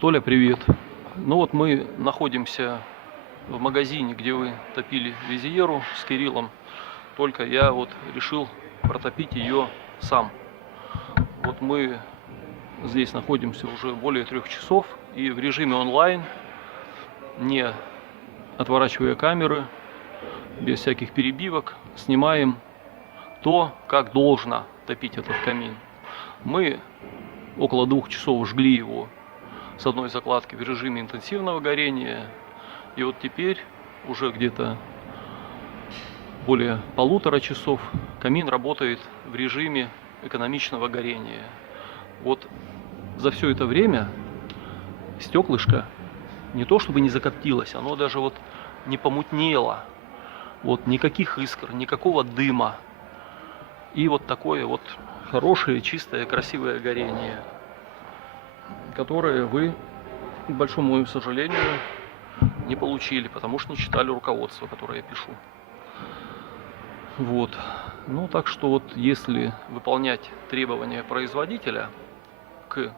Толя, привет. Ну вот мы находимся в магазине, где вы топили визиеру с Кириллом. Только я вот решил протопить ее сам. Вот мы здесь находимся уже более 3 часов и в режиме онлайн, не отворачивая камеры, без всяких перебивок, снимаем то, как должно топить этот камин. Мы около 2 часов жгли его с одной закладки в режиме интенсивного горения. И вот теперь уже где-то более 1,5 часов камин работает в режиме экономичного горения. Вот за все это время стеклышко не то чтобы не закоптилось, оно даже вот не помутнело. Вот никаких искр, никакого дыма. И вот такое вот хорошее, чистое, красивое горение, которое вы, к большому моему сожалению, не получили, потому что не читали руководство, которое я пишу. Вот. Ну, так что вот если выполнять требования производителя к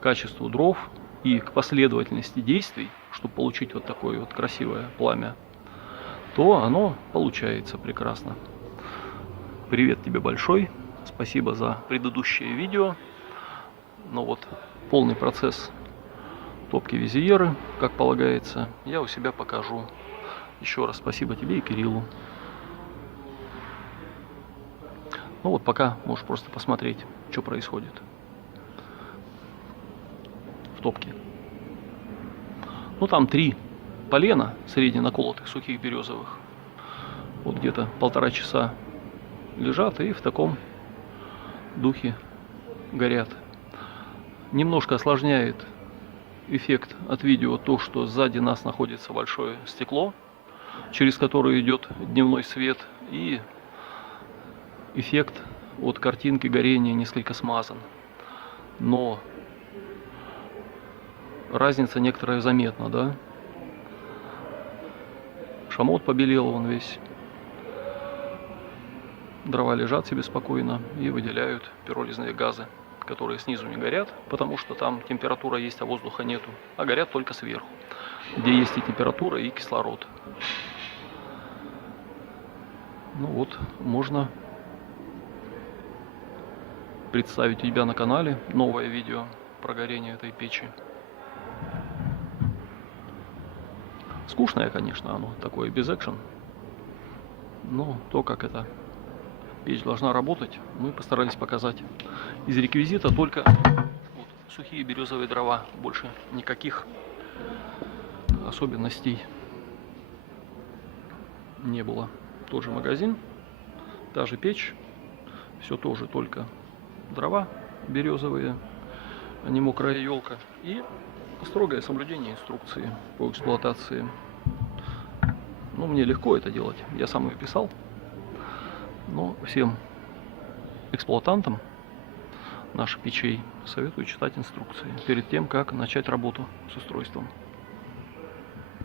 качеству дров и к последовательности действий, чтобы получить вот такое вот красивое пламя, то оно получается прекрасно. Привет тебе большой, спасибо за предыдущее видео. Но вот полный процесс топки визиеры, как полагается, я у себя покажу. Еще раз спасибо тебе и Кириллу. Ну вот пока можешь просто посмотреть, что происходит в топке. Ну там 3 полена средне наколотых, сухих березовых. Вот где-то 1,5 часа лежат и в таком духе горят. Немножко осложняет эффект от видео то, что сзади нас находится большое стекло, через которое идет дневной свет, и эффект от картинки горения несколько смазан. Но разница некоторая заметна, да? Шамот побелел он весь. Дрова лежат себе спокойно и выделяют пиролизные газы, которые снизу не горят, потому что там температура есть, а воздуха нету, а горят только сверху, где есть и температура, и кислород. Ну вот, можно представить у тебя на канале новое видео про горение этой печи. Скучное, конечно, оно такое, без экшен, но то, как эта печь должна работать, мы постарались показать. Из реквизита только вот сухие березовые дрова, больше никаких особенностей не было. Тот же магазин, та же печь, все тоже только дрова березовые, а не мокрая елка, и строгое соблюдение инструкции по эксплуатации. Ну, мне легко это делать, я сам ее писал, но всем эксплуатантам наших печей советую читать инструкции перед тем, как начать работу с устройством.